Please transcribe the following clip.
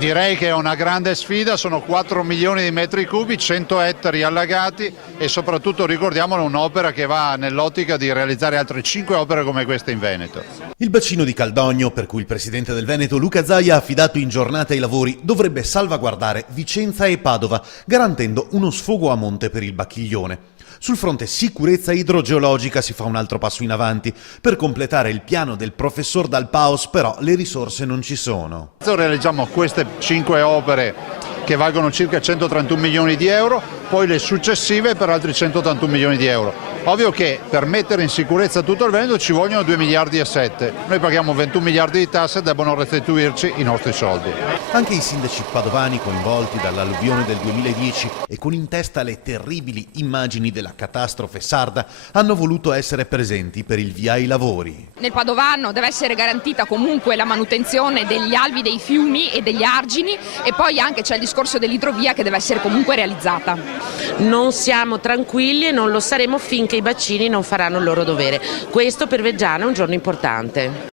Direi che è una grande sfida, sono 4 milioni di metri cubi, 100 ettari allagati e soprattutto ricordiamolo un'opera che va nell'ottica di realizzare altre 5 opere come queste in Veneto. Il bacino di Caldogno, per cui il presidente del Veneto Luca Zaia ha affidato in giornata i lavori, dovrebbe salvaguardare Vicenza e Padova, garantendo uno sfogo a monte per il Bacchiglione. Sul fronte sicurezza idrogeologica si fa un altro passo in avanti. Per completare il piano del professor Dal Paos, però, le risorse non ci sono. Realizziamo queste 5 opere che valgono circa 131 milioni di euro, poi le successive per altri 181 milioni di euro. Ovvio che per mettere in sicurezza tutto il Veneto ci vogliono 2 miliardi e 7. Noi paghiamo 21 miliardi di tasse e debbono restituirci i nostri soldi. Anche i sindaci padovani coinvolti dall'alluvione del 2010 e con in testa le terribili immagini della catastrofe sarda hanno voluto essere presenti per il via ai lavori. Nel Padovano deve essere garantita comunque la manutenzione degli alvi dei fiumi e degli argini e poi anche c'è il discorso dell'idrovia che deve essere comunque realizzata. Non siamo tranquilli e non lo saremo finché i bacini non faranno il loro dovere. Questo per Veggiana è un giorno importante.